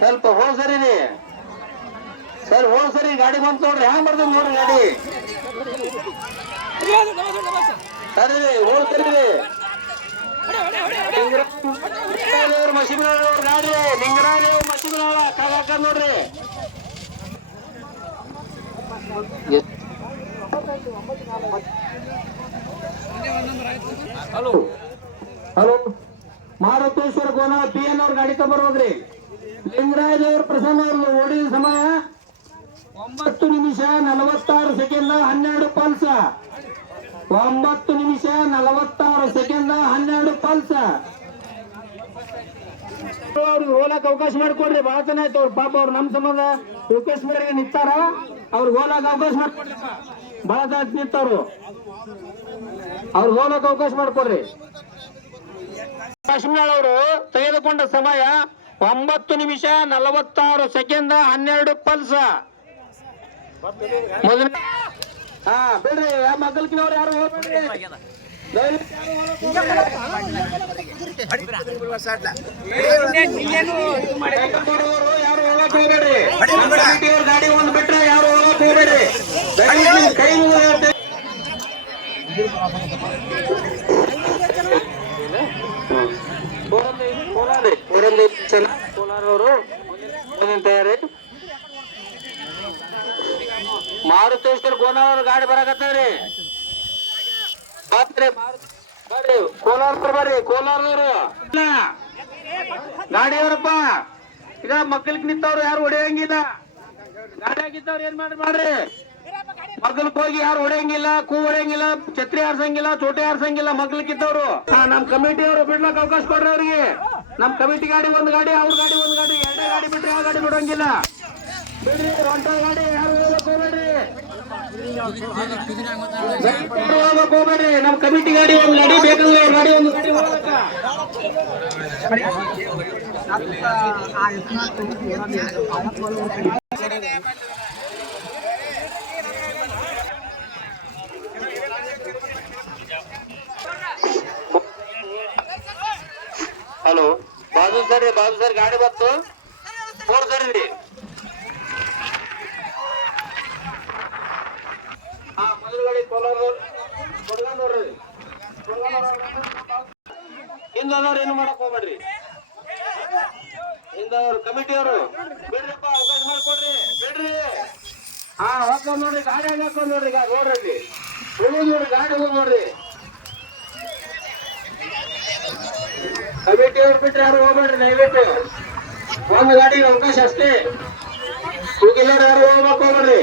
ಸ್ವಲ್ಪ ಹೋಗ್ ಸರಿ ರೀ ಸರ್, ಹೋಗ್ ಸರಿ. ಗಾಡಿ ಬಂತು ನೋಡ್ರಿ, ಹ್ಯಾಂಗ ಬರ್ತದ ನೋಡ್ರಿ ಗಾಡಿ. ಸರಿ ರೀ, ಹೋಗ್ ಸರಿ ರೀ. ಮಸೀಬನವ್ರ ಗಾಡಿ, ಲಿಂಗರಾಜ್ ಮಸೀಬನವ್ರ ಕಾಗಾಕ ನೋಡ್ರಿ. ಹಲೋ ಹಲೋ, ಮಾರುತೇಶ್ವರ ಗೋನ PN ಅವ್ರ ಗಾಡಿ ತಗೊಂಡ್ರಿ. ಲಿಂಗರಾಜ್ ಅವ್ರ ಪ್ರಸನ್ನ ಅವ್ರ ಓಡಿದ ಸಮಯ 9 ನಿಮಿಷ 46 ಸೆಕೆಂಡ್ 12 ಪಲ್ಸ. 9 ನಿಮಿಷ 46 ಸೆಕೆಂಡ್ 12 ಪಲ್ಸ. ಅವ್ರಿಗೆ ಹೋಲಾಕ ಅವಕಾಶ ಮಾಡಿಕೊಡ್ರಿ. ಬಹಳ ಚೆನ್ನಾಗಿ ಆಯ್ತು. ಅವ್ರ ಪಾಪ ಅವ್ರು ನಮ್ಮ ಸಂಬಂಧ ರಿಕ್ವೆಸ್ಟ್ ಮೇರೆಗೆ ನಿಂತಾರ. ಅವ್ರಿಗೆ ಹೋಲಾಕ ಅವಕಾಶ ಮಾಡಿಕೊಡ್ರಿ. ಬಹಳ ಚೆನ್ನಾಗಿ ನಿಂತವ್ರು. ಅವ್ರಿಗೆ ಹೋಲಾಕ ಅವಕಾಶ ಮಾಡಿಕೊಡ್ರಿ. ಕಾಶ್ಮೀರ್ ಅವರು ತೆಗೆದುಕೊಂಡ ಸಮಯ 9 ನಿಮಿಷ 46 ಸೆಕೆಂಡ್ 12 ಪಲ್ಸ. ಹಾ ಬಿಡ್ರಿ, ಆ ಮಗಲ್ಕಿನವ್ರು ಯಾರು ಹೋಗ್ಬೇಡ್ರಿ. ಯಾರು ಹೋಗಕ್ ಹೋಗ್ಬೇಡ್ರಿ. ಗಾಡಿ ಒಂದು ಬಿಟ್ರೆ ಯಾರು ಹೋಗಕ್ ಹೋಗ್ಬೇಡ್ರಿ. ಕೈ ಕೋಲಾರವರು ತಯಾರಿ. ಮಾರುತೇಶ್ವರ ಗೋನವ್ರ ಗಾಡಿ ಬರಕತ್ತದ್ರಿ. ಕೋಲಾರ ಬರ್ರಿ, ಕೋಲಾರದವ್ರು ಗಾಡಿಯವ್ರಪ್ಪ. ಈಗ ಮಕ್ಕಳಿಗೆ ನಿಂತವ್ರು ಯಾರು ಹೊಡೆಯಂಗಿಲ್ಲ. ಗಾಡಿ ಆಗಿದ್ದವ್ರು ಏನ್ ಮಾಡ್ರಿ, ಮಗ್ಲಕ್ ಹೋಗಿ ಯಾರು ಹೊಡೆಯಂಗಿಲ್ಲ, ಕೂ ಹೊಡೆಯಂಗಿಲ್ಲ, ಛತ್ರಿ ಆರ್ಸಂಗಿಲ್ಲ, ಚೋಟೆ ಆರ್ಸಂಗಿಲ್ಲ. ಮಗ್ಲಕ್ಕಿದ್ದವ್ರು ನಮ್ ಕಮಿಟಿಯವರು ಬಿಡ್ಲಕ್ ಅವಕಾಶ ಕೊಡ್ರಿ ಅವ್ರಿಗೆ. ನಮ್ ಕಮಿಟಿ ಗಾಡಿ ಒಂದು ಗಾಡಿ, ಅವ್ರ ಗಾಡಿ ಒಂದು ಗಾಡಿ, ಎರಡೇ ಗಾಡಿ ಬಿಟ್ರೆ ಯಾವ ಗಾಡಿ ಬಿಡೋಂಗಿಲ್ಲ. ಬಿಡ್ರಿ, ಹೊಂಟ ಗಾಡಿ ಯಾರು ಹೋಗಕ್ ಹೋಗ್ಬೇಡ್ರಿ. ಹೋಗಕ್ ಹೋಗ್ಬೇಡ್ರಿ. ನಮ್ ಕಮಿಟಿ ಗಾಡಿ ಒಂದು ಗಾಡಿ ಬೇಕಂದ್ರೆ ಅವ್ರ ಗಾಡಿ ಒಂದು ಗಾಡಿ ಹೋಗಕ್ಕ. ಹಲೋ ಬಾಜು ಸರ್, ಬಾಜು ಸರ್ ಗಾಡಿ ಬಂತು. ಫೋರ್ ಸರಿ ರೀ. ಹಾ, ಮೊದಲು ಗಾಡಿ ಕೋಲಾರ ನೋಡ್ರಿ. ಹಿಂದವ್ರು ಏನು ಮಾಡಕ್ ಹೋಗ್ಬೇಡ್ರಿ. ಹಿಂದವ್ರು ಕಮಿಟಿಯವರು ಬಿಡ್ರಿಪ್ಪ, ಅವಕಾಶ ಮಾಡ್ಕೊಡ್ರಿ. ಬಿಡ್ರಿ. ಹಾ, ಹಾಕೊಂಡ್ ನೋಡ್ರಿ, ಗಾಡಿ ಹಾಕೊಂಡ್ ನೋಡ್ರಿ. ಈಗ ರೋಡ್ರಲ್ಲಿ ಹೋಗೋದು ನೋಡ್ರಿ, ಗಾಡಿ ಹೋಗೋದು ನೋಡ್ರಿ. ಕಮಿಟಿಯವ್ರು ಬಿಟ್ರೆ ಯಾರು ಹೋಗ್ಬೇಡ್ರಿ. ದಯವಿಟ್ಟು ಒಂದು ಗಾಡಿ ಅವಕಾಶ ಅಷ್ಟೇ. ಯಾರು ಹೋಗ್ಬೇಕು ಹೋಗ್ಬೇಡ್ರಿ.